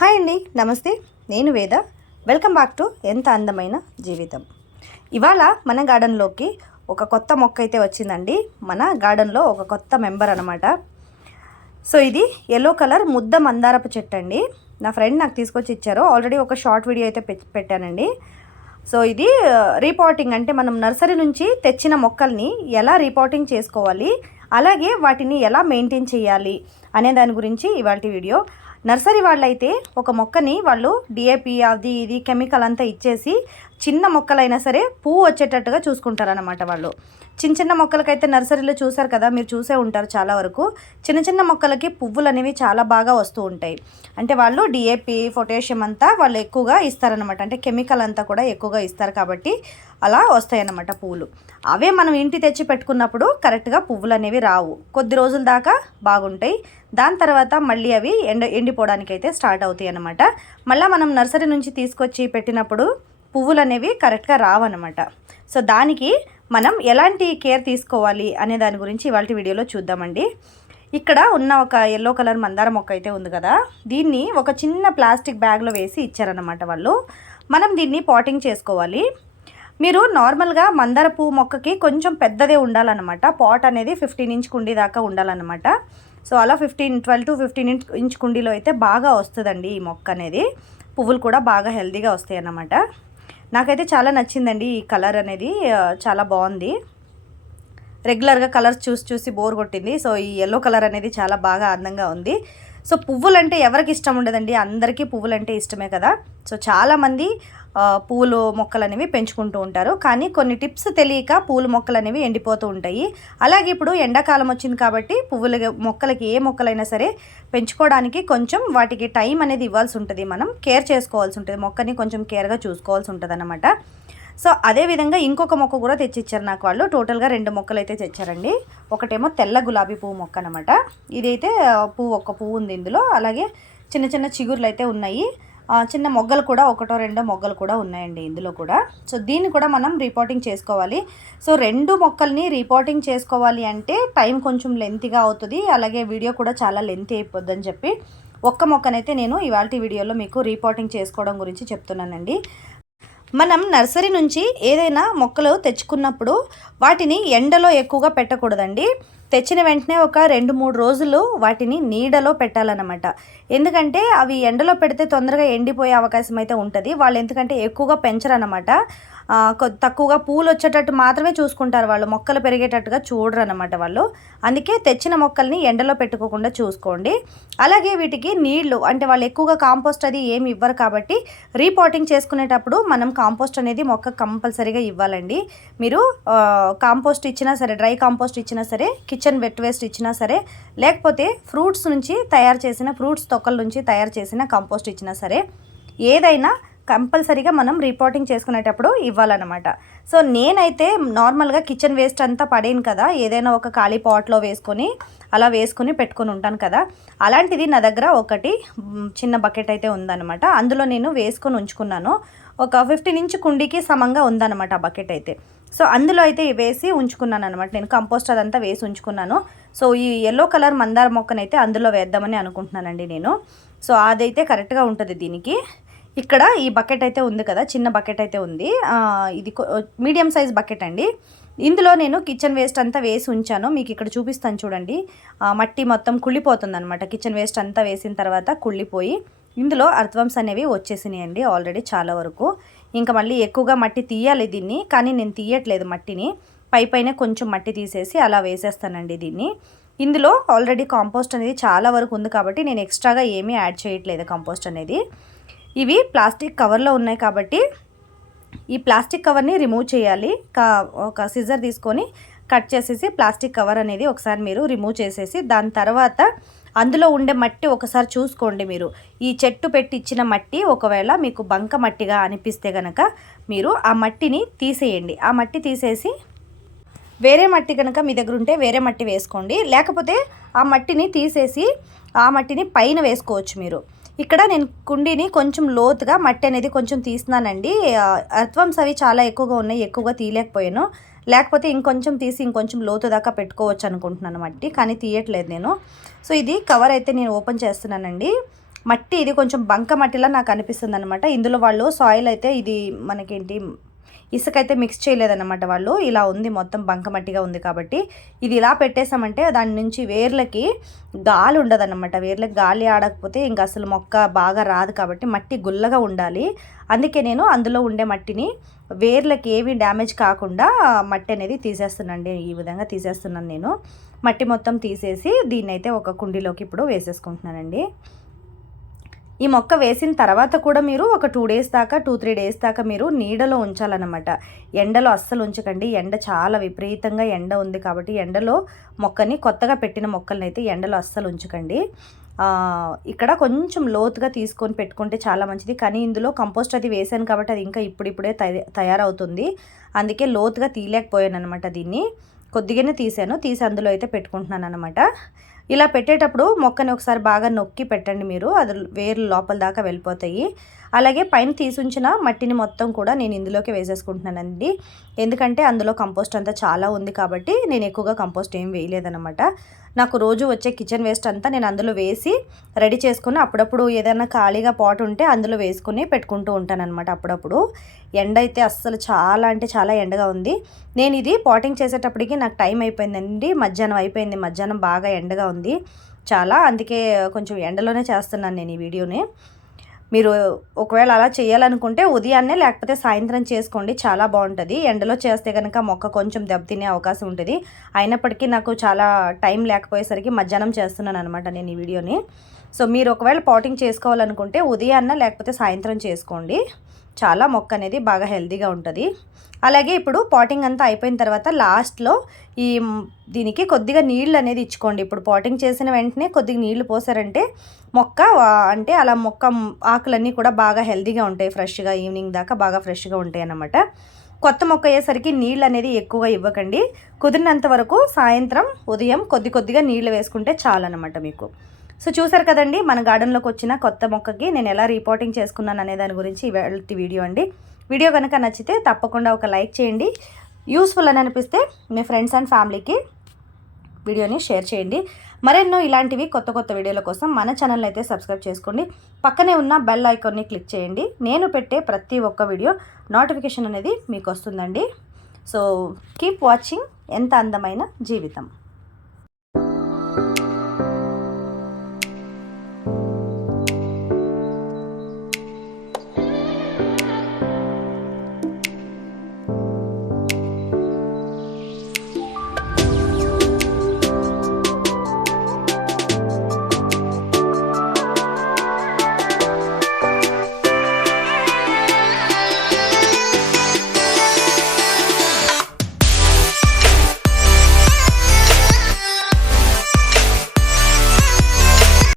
Hi అండి నమస్తే. నేను వేద. వెల్కమ్ బ్యాక్ టు ఎంత అందమైన జీవితం. ఇవాళ మన గార్డెన్లోకి ఒక కొత్త మొక్క అయితే వచ్చిందండి. మన గార్డెన్లో ఒక కొత్త మెంబర్ అనమాట సో ఇది ఎల్లో కలర్ ముద్ద మందారపు చెట్టు అండి. నా ఫ్రెండ్ నాకు తీసుకొచ్చి ఇచ్చారు. ఆల్రెడీ ఒక షార్ట్ వీడియో అయితే పెట్టానండి. సో ఇది రీపాటింగ్ అంటే మనం నర్సరీ నుంచి తెచ్చిన మొక్కల్ని ఎలా రీపాటింగ్ చేసుకోవాలి అలాగే వాటిని ఎలా మెయింటైన్ చేయాలి అనే దాని గురించి ఇవాళ వీడియో. నర్సరీ వాళ్ళైతే ఒక మొక్కని వాళ్ళు డిఏపి అది ఇది కెమికల్ అంతా ఇచ్చేసి చిన్న మొక్కలైనా సరే పువ్వు వచ్చేటట్టుగా చూసుకుంటారనమాట వాళ్ళు. చిన్న చిన్న మొక్కలకైతే నర్సరీలో చూసారు కదా మీరు చూసే ఉంటారు చాలా వరకు. చిన్న చిన్న మొక్కలకి పువ్వులు అనేవి చాలా బాగా వస్తూ ఉంటాయి. అంటే వాళ్ళు డిఏపి పొటాషియం అంతా వాళ్ళు ఎక్కువగా ఇస్తారనమాట అంటే కెమికల్ అంతా కూడా ఎక్కువగా ఇస్తారు కాబట్టి అలా వస్తాయి అన్నమాట పువ్వులు. అవే మనం ఇంటి తెచ్చి పెట్టుకున్నప్పుడు కరెక్ట్గా పువ్వులు అనేవి రావు. కొద్ది రోజుల దాకా బాగుంటాయి. దాని తర్వాత మళ్ళీ అవి ఎండ ఎండిపోవడానికి అయితే స్టార్ట్ అవుతాయి అన్నమాట మళ్ళీ మనం నర్సరీ నుంచి తీసుకొచ్చి పెట్టినప్పుడు పువ్వులు అనేవి కరెక్ట్గా రావన్నమాట. సో దానికి మనం ఎలాంటి కేర్ తీసుకోవాలి అనే దాని గురించి ఇవాళ వీడియోలో చూద్దామండి. ఇక్కడ ఉన్న ఒక ఎల్లో కలర్ మందార మొక్క అయితే ఉంది కదా. దీన్ని ఒక చిన్న ప్లాస్టిక్ బ్యాగ్లో వేసి ఇచ్చారనమాట వాళ్ళు. మనం దీన్ని పాటింగ్ చేసుకోవాలి. మీరు నార్మల్గా మందార పువ్వు మొక్కకి కొంచెం పెద్దదే ఉండాలన్నమాట. పాట్ అనేది ఫిఫ్టీన్ ఇంచ్ కుండీ దాకా ఉండాలన్నమాట. సో అలా fifteen twelve to fifteen inch inch కుండీలో అయితే బాగా వస్తుందండి ఈ మొక్క అనేది. పువ్వులు కూడా బాగా హెల్తీగా వస్తాయి అన్నమాట నాకైతే చాలా నచ్చిందండి ఈ కలర్ అనేది. చాలా బాగుంది. రెగ్యులర్గా కలర్స్ చూసి చూసి బోర్ కొట్టింది. సో ఈ ఎల్లో కలర్ అనేది చాలా బాగా అందంగా ఉంది. సో పువ్వులు అంటే ఎవరికి ఇష్టం ఉండదండి? అందరికీ పువ్వులు అంటే ఇష్టమే కదా? సో చాలామంది పూలు మొక్కలు అనేవి పెంచుకుంటూ ఉంటారు. కానీ కొన్ని టిప్స్ తెలియక పూల మొక్కలు అనేవి ఎండిపోతూ ఉంటాయి. అలాగే ఇప్పుడు ఎండాకాలం వచ్చింది కాబట్టి పువ్వుల మొక్కలకి ఏ మొక్కలైనా సరే పెంచుకోవడానికి కొంచెం వాటికి టైం అనేది ఇవ్వాల్సి ఉంటుంది. మనం కేర్ చేసుకోవాల్సి ఉంటుంది. మొక్కని కొంచెం కేర్గా చూసుకోవాల్సి ఉంటుంది అన్నమాట సో అదే విధంగా ఇంకొక మొక్క కూడా తెచ్చిచ్చారు నాకు వాళ్ళు. టోటల్గా రెండు మొక్కలు అయితే తెచ్చారండి. ఒకటేమో తెల్ల గులాబీ పువ్వు మొక్క అనమాట ఇదైతే పువ్వు ఒక్క పువ్వు ఉంది ఇందులో. అలాగే చిన్న చిన్న చిగుర్లు అయితే ఉన్నాయి చిన్న మొగ్గలు కూడా ఒకటో రెండో మొగ్గలు కూడా ఉన్నాయండి ఇందులో కూడా. సో దీన్ని కూడా మనం రిపోర్టింగ్ చేసుకోవాలి. సో రెండు మొక్కల్ని రిపోర్టింగ్ చేసుకోవాలి అంటే టైం కొంచెం లెంతీగా అవుతుంది. అలాగే వీడియో కూడా చాలా లెంతీ అయిపోద్దని చెప్పి ఒక్క మొక్కనైతే నేను ఇవాళ వీడియోలో మీకు రిపోర్టింగ్ చేసుకోవడం గురించి చెప్తున్నానండి. మనం నర్సరీ నుంచి ఏదైనా మొక్కలు తెచ్చుకున్నప్పుడు వాటిని ఎండలో ఎక్కువగా పెట్టకూడదండి. తెచ్చిన వెంటనే ఒక రెండు మూడు రోజులు వాటిని నీడలో పెట్టాలన్నమాట. ఎందుకంటే అవి ఎండలో పెడితే తొందరగా ఎండిపోయే అవకాశం అయితే ఉంటుంది. వాళ్ళు ఎందుకంటే ఎక్కువగా పెంచరన్నమాట. తక్కువగా పూలు వచ్చేటట్టు మాత్రమే చూసుకుంటారు వాళ్ళు. మొక్కలు పెరిగేటట్టుగా చూడరు అనమాట వాళ్ళు. అందుకే తెచ్చిన మొక్కల్ని ఎండలో పెట్టుకోకుండా చూసుకోండి. అలాగే వీటికి నీళ్ళు అంటే వాళ్ళు ఎక్కువగా కాంపోస్ట్ అది ఏమి ఇవ్వరు కాబట్టి రీపాటింగ్ చేసుకునేటప్పుడు మనం కాంపోస్ట్ అనేది మొక్క కంపల్సరీగా ఇవ్వాలండి. మీరు కాంపోస్ట్ ఇచ్చినా సరే డ్రై కాంపోస్ట్ ఇచ్చినా సరే కిచెన్ కిచెన్ వెట్ వేస్ట్ ఇచ్చినా సరే లేకపోతే ఫ్రూట్స్ నుంచి తయారు చేసిన ఫ్రూట్స్ తొక్కల నుంచి తయారు చేసిన కంపోస్ట్ ఇచ్చినా సరే ఏదైనా కంపల్సరీగా మనం రిపోర్టింగ్ చేసుకునేటప్పుడు ఇవ్వాలన్నమాట. సో నేనైతే నార్మల్గా కిచెన్ వేస్ట్ అంతా పడేను కదా ఏదైనా ఒక ఖాళీ పాట్లో వేసుకొని అలా వేసుకొని పెట్టుకొని ఉంటాను కదా. అలాంటిది నా దగ్గర ఒకటి చిన్న బకెట్ అయితే ఉందన్నమాట. అందులో నేను వేసుకొని ఉంచుకున్నాను. ఒక ఫిఫ్టీన్ ఇంచ్ కుండీకి సమంగా ఉందన్నమాట ఆ బకెట్ అయితే. సో అందులో అయితే వేసి ఉంచుకున్నాను అనమాట నేను కంపోస్ట్ అదంతా వేసి ఉంచుకున్నాను. సో ఈ ఎల్లో కలర్ మందార మొక్కనైతే అందులో వేద్దామని అనుకుంటున్నానండి నేను. సో అదైతే కరెక్ట్గా ఉంటుంది దీనికి. ఇక్కడ ఈ బకెట్ అయితే ఉంది కదా చిన్న బకెట్ అయితే ఉంది. ఇది మీడియం సైజ్ బకెట్ అండి. ఇందులో నేను కిచెన్ వేస్ట్ అంతా వేసి ఉంచాను. మీకు ఇక్కడ చూపిస్తాను చూడండి. మట్టి మొత్తం కుళ్ళిపోతుంది అనమాట కిచెన్ వేస్ట్ అంతా వేసిన తర్వాత కుళ్ళిపోయి ఇందులో అర్థవంస్ అనేవి వచ్చేసినాయండి ఆల్రెడీ చాలా వరకు. ఇంకా మళ్ళీ ఎక్కువగా మట్టి తీయాలి దీన్ని కానీ నేను తీయట్లేదు మట్టిని. పై పైన కొంచెం మట్టి తీసేసి అలా వేసేస్తానండి దీన్ని. ఇందులో ఆల్రెడీ కాంపోస్ట్ అనేది చాలా వరకు ఉంది కాబట్టి నేను ఎక్స్ట్రాగా ఏమీ యాడ్ చేయట్లేదు కాంపోస్ట్ అనేది. ఇవి ప్లాస్టిక్ కవర్లో ఉన్నాయి కాబట్టి ఈ ప్లాస్టిక్ కవర్ని రిమూవ్ చేయాలి. కా ఒక సిజర్ తీసుకొని కట్ చేసేసి ప్లాస్టిక్ కవర్ అనేది ఒకసారి మీరు రిమూవ్ చేసేసి దాని తర్వాత అందులో ఉండే మట్టి ఒకసారి చూసుకోండి మీరు. ఈ చెట్టు పెట్టి ఇచ్చిన మట్టి ఒకవేళ మీకు బంక మట్టిగా అనిపిస్తే గనక మీరు ఆ మట్టిని తీసేయండి. ఆ మట్టి తీసేసి వేరే మట్టి కనుక మీ దగ్గర ఉంటే వేరే మట్టి వేసుకోండి. లేకపోతే ఆ మట్టిని తీసేసి ఆ మట్టిని పైన వేసుకోవచ్చు మీరు. ఇక్కడ నేను కుండీని కొంచెం లోతుగా మట్టి అనేది కొంచెం తీస్తున్నానండి అర్థవంస్ అవి చాలా ఎక్కువగా ఉన్నాయి ఎక్కువగా తీయలేకపోయాను. లేకపోతే ఇంకొంచెం తీసి ఇంకొంచెం లోతు దాకా పెట్టుకోవచ్చు అనుకుంటున్నాను మట్టి కానీ తీయట్లేదు నేను. సో ఇది కవర్ అయితే నేను ఓపెన్ చేస్తున్నానండి. మట్టి ఇది కొంచెం బంక మట్టిలా నాకు అనిపిస్తుంది అనమాట ఇందులో వాళ్ళు సాయిల్ అయితే ఇది మనకేంటి ఇసుక అయితే మిక్స్ చేయలేదన్నమాట వాళ్ళు. ఇలా ఉంది మొత్తం బంకమట్టిగా ఉంది కాబట్టి. ఇది ఇలా పెట్టేసామంటే దాని నుంచి వేర్లకి గాలి ఉండదన్నమాట. వేర్లకి గాలి ఆడకపోతే ఇంకా అసలు మొక్క బాగా రాదు కాబట్టి మట్టి గుల్లగా ఉండాలి. అందుకే నేను అందులో ఉండే మట్టిని వేర్లకి ఏవి డ్యామేజ్ కాకుండా మట్టి అనేది తీసేస్తున్నాండి ఈ విధంగా తీసేస్తున్నాను నేను. మట్టి మొత్తం తీసేసి దీన్ని అయితే ఒక కుండీలోకి ఇప్పుడు వేసేసుకుంటున్నానండి. ఈ మొక్క వేసిన తర్వాత కూడా మీరు ఒక టూ డేస్ దాకా టూ త్రీ డేస్ దాకా మీరు నీడలో ఉంచాలన్నమాట. ఎండలో అస్సలు ఉంచకండి. ఎండ చాలా విపరీతంగా ఎండ ఉంది కాబట్టి ఎండలో మొక్కని కొత్తగా పెట్టిన మొక్కల్ని అయితే ఎండలో అస్సలు ఉంచకండి. ఇక్కడ కొంచెం లోతుగా తీసుకొని పెట్టుకుంటే చాలా మంచిది. కానీ ఇందులో కంపోస్ట్ అది వేసాను కాబట్టి అది ఇంకా ఇప్పుడిప్పుడే తయారవుతుంది. అందుకే లోతుగా తీయలేకపోయాను అనమాట దీన్ని. కొద్దిగానే తీసాను తీసి అందులో అయితే పెట్టుకుంటున్నాను అనమాట ఇలా పెట్టేటప్పుడు మొక్కని ఒకసారి బాగా నొక్కి పెట్టండి మీరు. అది వేర్లు లోపల దాకా వెళ్ళిపోతాయి. అలాగే పైన తీసుంచిన మట్టిని మొత్తం కూడా నేను ఇందులోకి వేసేసుకుంటున్నానండి. ఎందుకంటే అందులో కంపోస్ట్ అంతా చాలా ఉంది కాబట్టి నేను ఎక్కువగా కంపోస్ట్ ఏం వేయలేదనమాట నాకు రోజు వచ్చే కిచెన్ వేస్ట్ అంతా నేను అందులో వేసి రెడీ చేసుకుని అప్పుడప్పుడు ఏదైనా ఖాళీగా పాట్ ఉంటే అందులో వేసుకుని పెట్టుకుంటూ ఉంటాననమాట అప్పుడప్పుడు. ఎండ అయితే అస్సలు చాలా అంటే చాలా ఎండగా ఉంది. నేను ఇది పాటింగ్ చేసేటప్పటికి నాకు టైం అయిపోయిందండి. మధ్యాహ్నం అయిపోయింది. మధ్యాహ్నం బాగా ఎండగా ఉంది చాలా అందుకే కొంచెం ఎండలోనే చేస్తున్నాను నేను ఈ వీడియోని. మీరు ఒకవేళ అలా చేయాలనుకుంటే ఉదయాన్నే లేకపోతే సాయంత్రం చేసుకోండి చాలా బాగుంటుంది. ఎండలో చేస్తే కనుక మొక్క కొంచెం దెబ్బతినే అవకాశం ఉంటుంది. అయినప్పటికీ నాకు చాలా టైం లేకపోయేసరికి మధ్యాహ్నం చేస్తున్నాను అనమాట నేను ఈ వీడియోని. సో మీరు ఒకవేళ పాటింగ్ చేసుకోవాలనుకుంటే ఉదయాన్న లేకపోతే సాయంత్రం చేసుకోండి. చాలా మొక్క అనేది బాగా హెల్తీగా ఉంటుంది. అలాగే ఇప్పుడు పాటింగ్ అంతా అయిపోయిన తర్వాత లాస్ట్లో ఈ దీనికి కొద్దిగా నీళ్ళు అనేది ఇచ్చుకోండి. ఇప్పుడు పాటింగ్ చేసిన వెంటనే కొద్దిగా నీళ్ళు పోసారంటే మొక్క అంటే అలా మొక్క ఆకులన్నీ కూడా బాగా హెల్తీగా ఉంటాయి. ఫ్రెష్గా ఈవినింగ్ దాకా బాగా ఫ్రెష్గా ఉంటాయి అన్నమాట. కొత్త మొక్క అయ్యేసరికి నీళ్ళు అనేది ఎక్కువగా ఇవ్వకండి. కుదిరినంత వరకు సాయంత్రం ఉదయం కొద్ది కొద్దిగా నీళ్ళు వేసుకుంటే చాలన్నమాట మీకు. సో చూసారు కదండి మన గార్డెన్లోకి వచ్చిన కొత్త మొక్కకి నేను ఎలా రిపోర్టింగ్ చేసుకున్నాను అనే దాని గురించి వీడియో అండి. వీడియో కనుక నచ్చితే తప్పకుండా ఒక లైక్ చేయండి. యూస్ఫుల్ అని అనిపిస్తే మీ ఫ్రెండ్స్ అండ్ ఫ్యామిలీకి వీడియోని షేర్ చేయండి. మరెన్నో ఇలాంటివి కొత్త కొత్త వీడియోల కోసం మన ఛానల్ అయితే సబ్స్క్రైబ్ చేసుకోండి. పక్కనే ఉన్న బెల్ ఐకాన్ని క్లిక్ చేయండి. నేను పెట్టే ప్రతి ఒక్క వీడియో నోటిఫికేషన్ అనేది మీకు వస్తుందండి. సో కీప్ వాచింగ్ ఎంత అందమైన జీవితం.